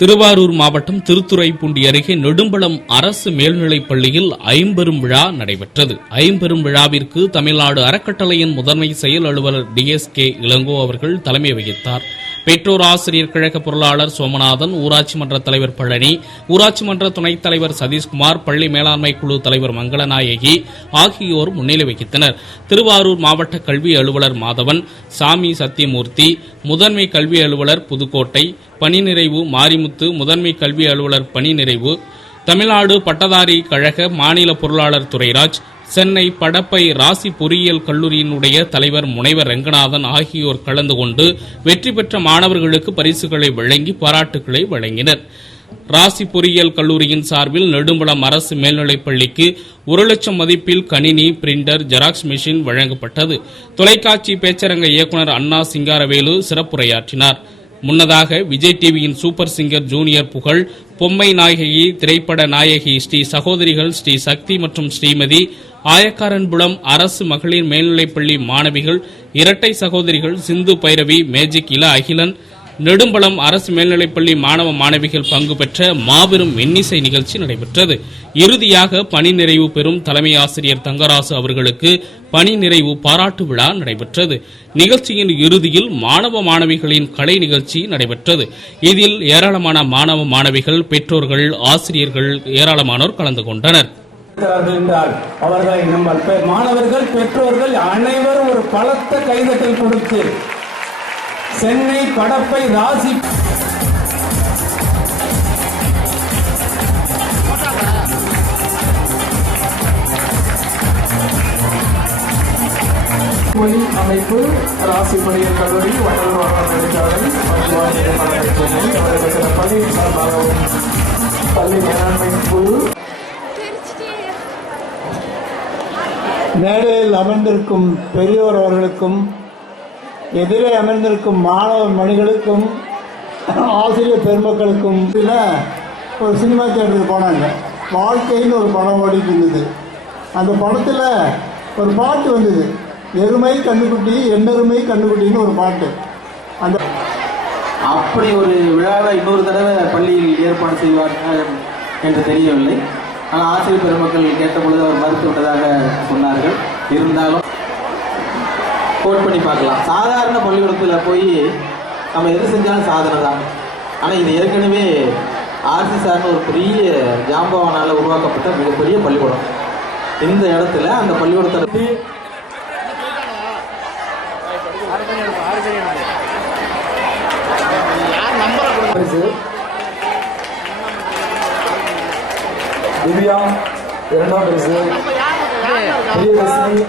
திருவாரூர் மாவட்டம் திருத்துறைப்பூண்டி அருகே நெடும்பலம் அரசு மேல்நிலைப் பள்ளியில் ஐம்பெரும் விழா நடைபெற்றது. ஐம்பெரும் விழாவிற்கு தமிழ்நாடு அறக்கட்டளையின் முதன்மை செயல் அலுவலர் DSK இளங்கோ அவர்கள் தலைமை வகித்தார். பெற்றோர் ஆசிரியர் கழக பொருளாளர் சோமநாதன், ஊராட்சி மன்ற தலைவர் பழனி, ஊராட்சி மன்ற துணைத் தலைவர் சதீஷ்குமார், பள்ளி மேலாண்மை குழு தலைவர் மங்களநாயகி ஆகியோர் முன்னிலை வகித்தனர். திருவாரூர் மாவட்ட கல்வி அலுவலர் மாதவன், சாமி சத்தியமூர்த்தி, முதன்மை கல்வி அலுவலர் புதுக்கோட்டை, பணி நிறைவு மாரிமுத்து, முதன்மை கல்வி அலுவலர் பணி நிறைவு, தமிழ்நாடு பட்டதாரி கழக மாநில பொருளாளர் துரைராஜ், சென்னை படப்பை ராசி பொறியியல் கல்லூரியினுடைய தலைவர் முனைவர் ரங்கநாதன் ஆகியோர் கலந்து கொண்டு வெற்றி பெற்ற மாணவர்களுக்கு பரிசுகளை வழங்கி பாராட்டுகளை வழங்கினர். ராசி பொறியியல் கல்லூரியின் சார்பில் நெடும்பலம் அரசு மேல்நிலைப் பள்ளிக்கு 1,00,000 மதிப்பில் கணினி, பிரிண்டர், ஜெராக்ஸ் மிஷின் வழங்கப்பட்டது. தொலைக்காட்சி பேச்சரங்க இயக்குநர் அண்ணா சிங்காரவேலு சிறப்புரையாற்றினார். முன்னதாக விஜய் டிவியின் சூப்பர் சிங்கர் ஜூனியர் புகழ், பொம்மை நாயகி, திரைப்பட நாயகி ஸ்ரீ சகோதரிகள் ஸ்ரீ சக்தி மற்றும் ஸ்ரீமதி, ஆயக்காரன்புலம் அரசு மகளிர் மேல்நிலைப்பள்ளி மாணவிகள், இரட்டை சகோதரிகள் சிந்து பைரவி, மேஜிக் இள அகிலன், நெடும்பலம் அரசு மேல்நிலைப்பள்ளி மாணவ மாணவிகள் பங்கு பெற்ற மாபெரும் இன்னிசை நிகழ்ச்சி நடைபெற்றது. இறுதியாக பணி நிறைவு பெறும் தலைமை ஆசிரியர் தங்கராசு அவர்களுக்கு பணி நிறைவு பாராட்டு விழா நடைபெற்றது. நிகழ்ச்சியின் இறுதியில் மாணவ மாணவிகளின் கலை நிகழ்ச்சி நடைபெற்றது. இதில் ஏராளமான மாணவ மாணவிகள், பெற்றோர்கள், ஆசிரியர்கள் ஏராளமானோர் கலந்து கொண்டனர். அவர்களை நம்ம மாணவர்கள், பெற்றோர்கள் அனைவரும் ஒரு பலத்த கைதட்டல் கொடுத்து சென்னை படப்பை ராசி அமைப்பு ராசி பொறியியல் கல்லூரி பள்ளியின் சார்பாகவும் பள்ளி மேலாண்மை குழு மேடையில் அமர்ந்திருக்கும் பெரியோர் அவர்களுக்கும், எதிரே அமர்ந்திருக்கும் மாணவ மணிகளுக்கும், ஆசிரியர் பெருமக்களுக்கும் ஒரு சினிமா தியேட்டருக்கு போனாங்க. வாழ்க்கைன்னு ஒரு படம் ஓடிட்டு இருந்தது. அந்த படத்தில் ஒரு பாட்டு வந்தது, எருமை கண்ணுக்குட்டி எண்ணெருமை கண்ணுக்குட்டின்னு ஒரு பாட்டு. அந்த அப்படி ஒரு விழாவை இன்னொரு தடவை பள்ளியில் ஏற்பாடு செய்வார்கள் என்று தெரியவில்லை. ஆனால் ஆசிரியர் பெருமக்கள் கேட்டபொழுது அவர் மறுத்து விட்டதாக சொன்னார்கள். இருந்தாலும் கோட் பண்ணி பார்க்கலாம். சாதாரண பள்ளிக்கூடத்தில் போய் நம்ம எது செஞ்சாலும் சாதனை தான். ஆனால் இது ஏற்கனவே RC ஒரு பெரிய ஜாம்பவானால் உருவாக்கப்பட்ட மிகப்பெரிய பள்ளிக்கூடம். இந்த இடத்துல அந்த பள்ளிக்கூடத்தை திவ்யா 2ஆம் பரிசு, பிரியதர்ஷினி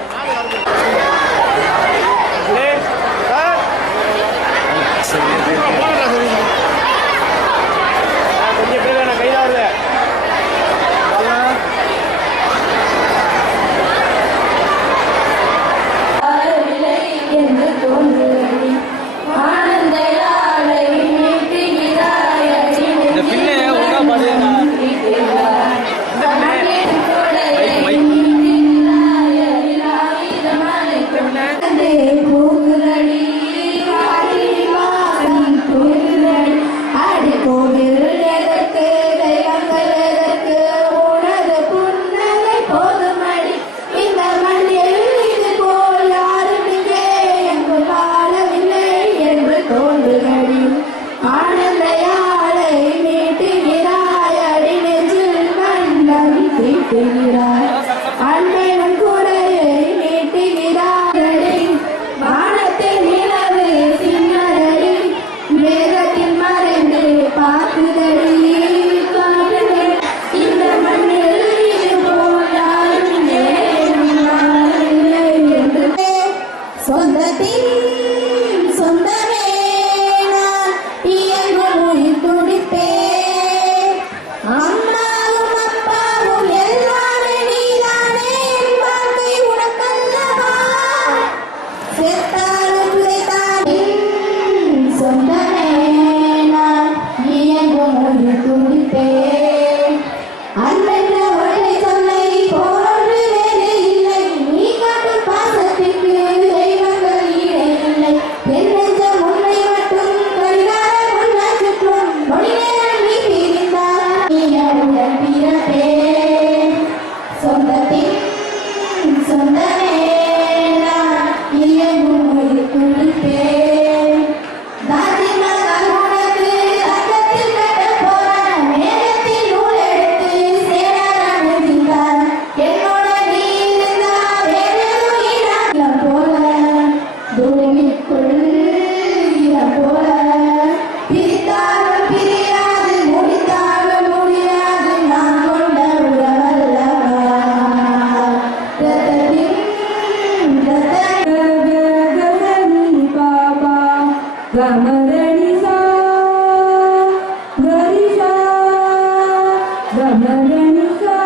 மகரனிசா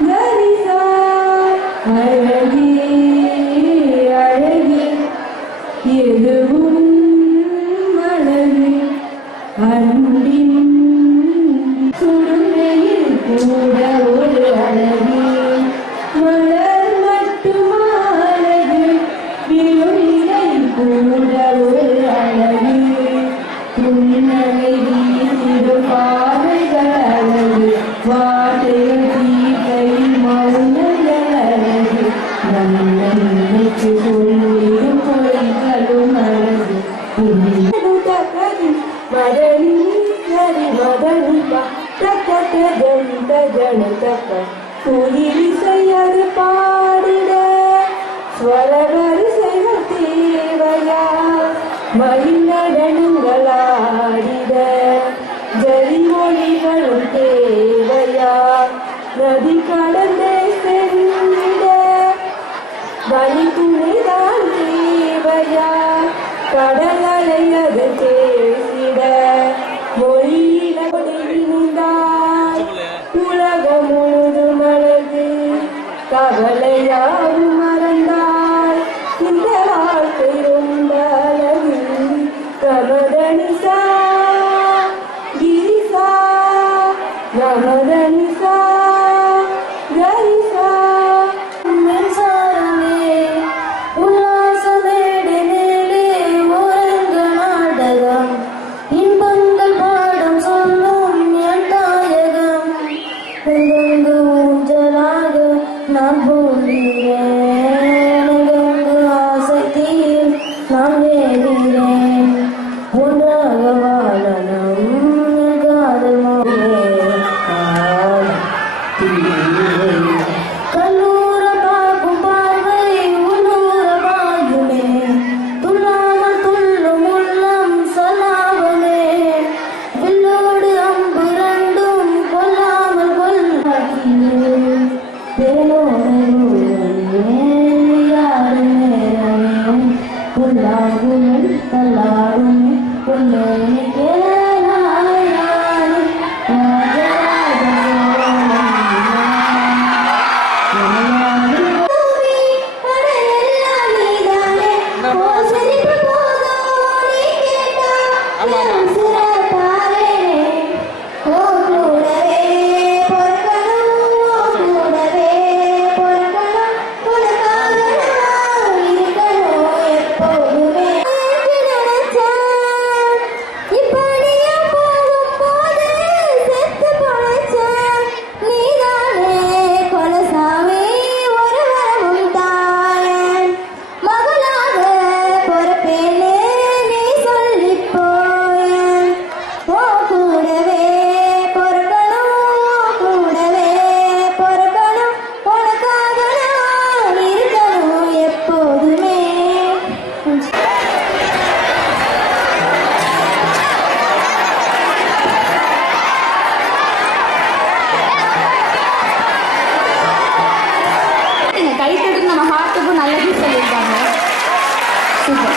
கரிசா அழகே அழகே எதுவும் அழகு அன்பின் சுடுமையில் கூட ஒரு அழகு மலர் மட்டுமா அழகு விழுநிலை கூட ஒரு அழகு புன்னகை வீசிடும் பாதைகள் அழகு வார்த்தைகள் தீர்க்கையில் மௌனங்கள் அழகு நன்மைக்கு சொல்லிடும் பொய்களும் அழகு மதனி ஹரி மதனி தக்க ஜனித ஜனதக்க குயிலிசையது பாடிட ஸ்வரவரிசைகள் தேவையா மயில் நடனங்களாடிட ஜரி மொழிகளும் தேவையா நதி கடந்தே சென்றிட வழி துணிதான் தேவையா கடலலை அது பேசிட மொழியில இருந்தால் உலகம் முழுதும் அழகு கவலையாவும் மறந்தால் இந்த வாழ்க்கை ரொம்ப அழகு கமதனிசா கிரிசா கமதனிசா கரிசா மின்சாரமே உல்லாச மேடை மேலே ஓரங்க நாடகம் இன்பங்கள் பாடம் சொல்லும் என் தாயகம் எங்கெங்கு ஊஞ்சலாக நான் போகிறேன் எங்கெங்கு ஆசைத்தீர் நான் வேகிறேன் ஒன்றாக வாழணும் காதல் கல்லூர பார்க்கும் பார்வை உள்ளூர பாயுமே துள்ளாமல் துள்ளும் உள்ளம் சொல்லாமலே வில்லோடு அம்பு ரெண்டும் கொல்லாமல் கொல்லாக்கியே பேரோடு யாரும் நேரமே உள்ளாகுமே தள்ளாடுமே உள்ளே கேளாயாரும் கைத்தடி நம்ம ஹார்ட்டுக்கும் நல்லது சொல்லியிருக்காங்க. சூப்பர்.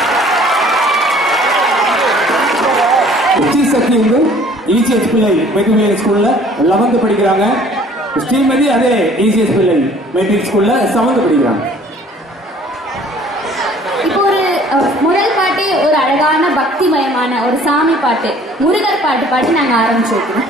சக்தி வந்து இசிஎஸ் பிள்ளை மெட்ரிக் ஸ்கூல்ல 11th படிக்கிறாங்க. ஸ்ரீமதி அதே இசிஎஸ் பிள்ளை மெட்ரிக் ஸ்கூல்ல 7th படிக்கிறாங்க. இப்போ ஒரு முதல் பாட்டு ஒரு அழகான பக்திமயமான ஒரு சாமி பாட்டு முருகர் பாட்டு பாடி நாங்க ஆரம்பிச்சிருக்கோம்.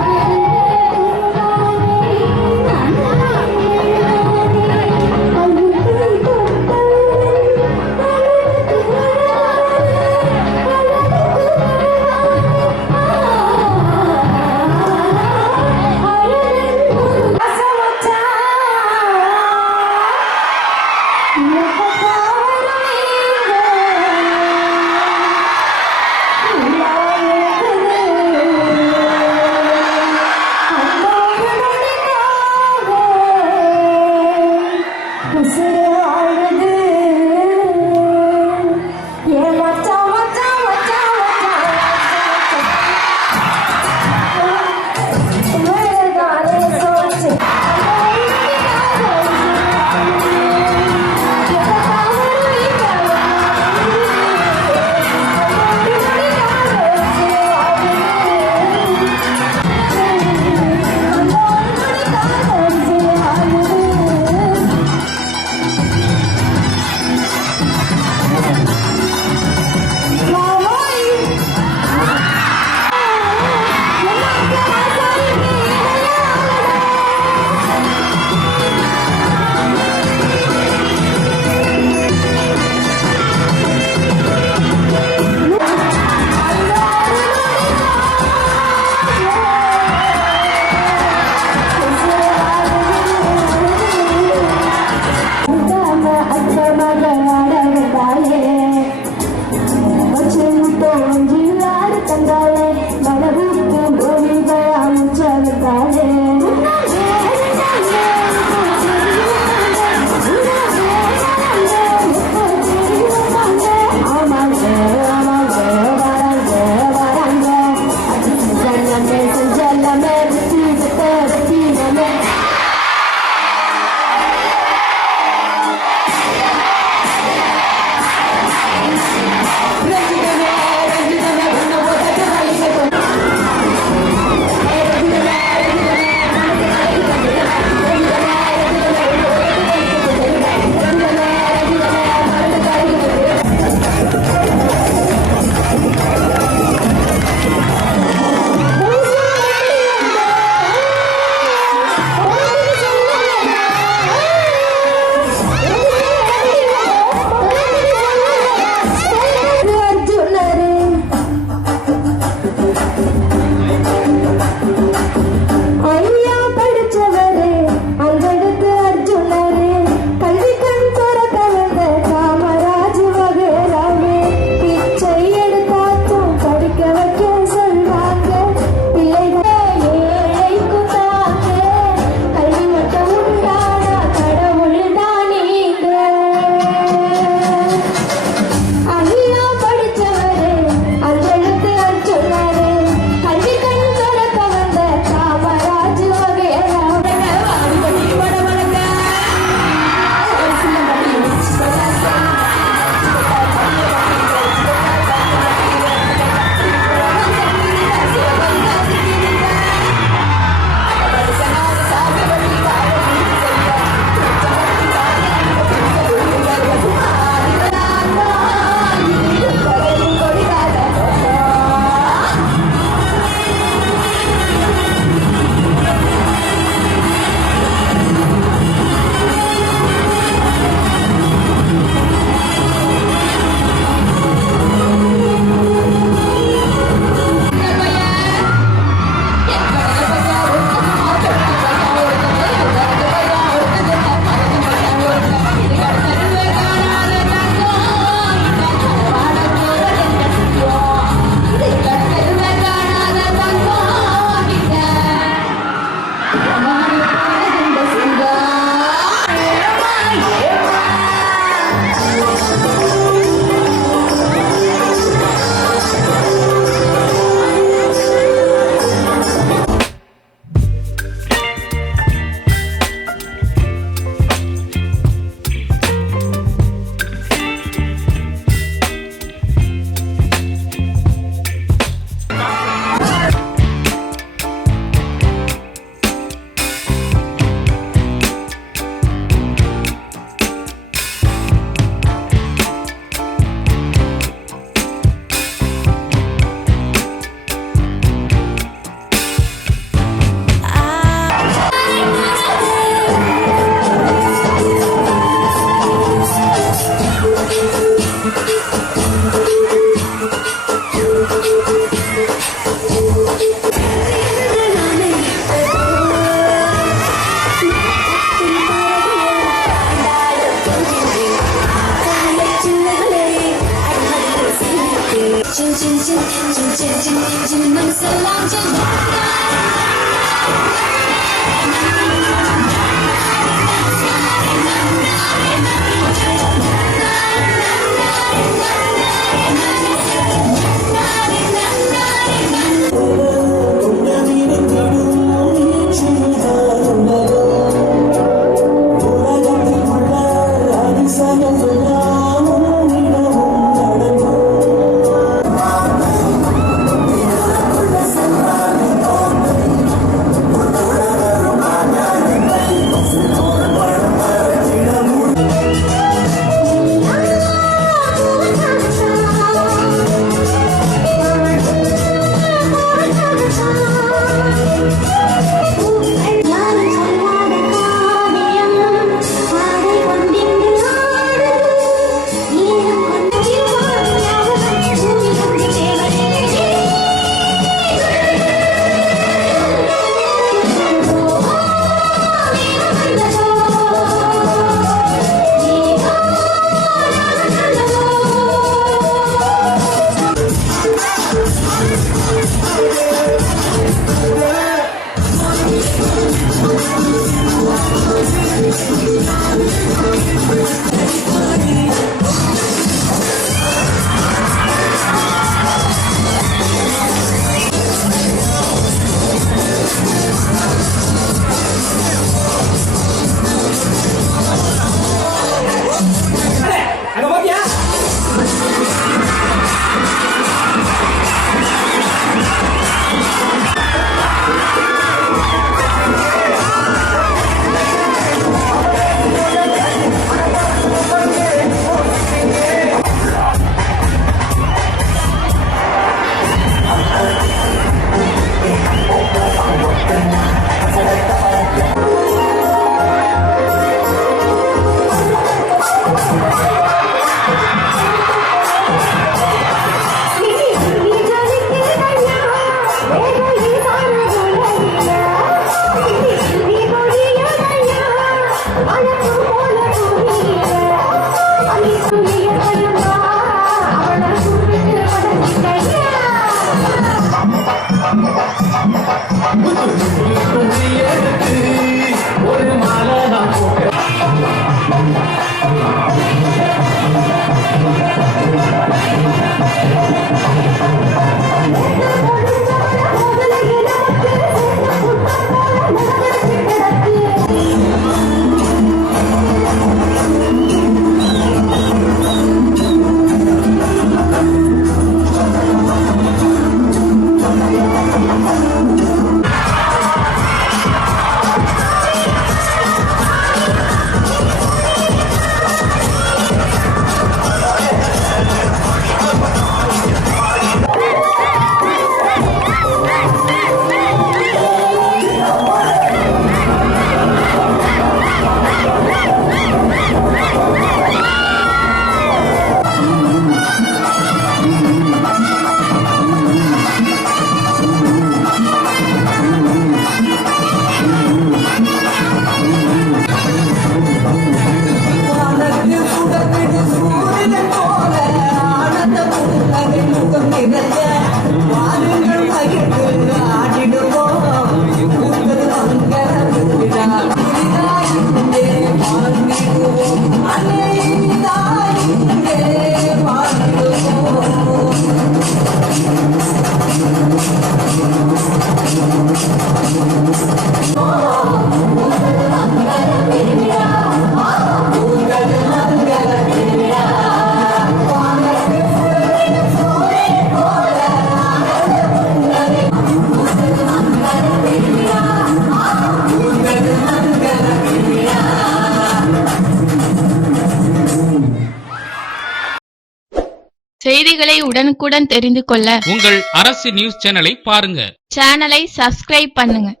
செய்திகளை உடனுக்குடன் தெரிந்து கொள்ள உங்கள் அரசு நியூஸ் சேனலை பாருங்க. சேனலை சப்ஸ்கிரைப் பண்ணுங்க.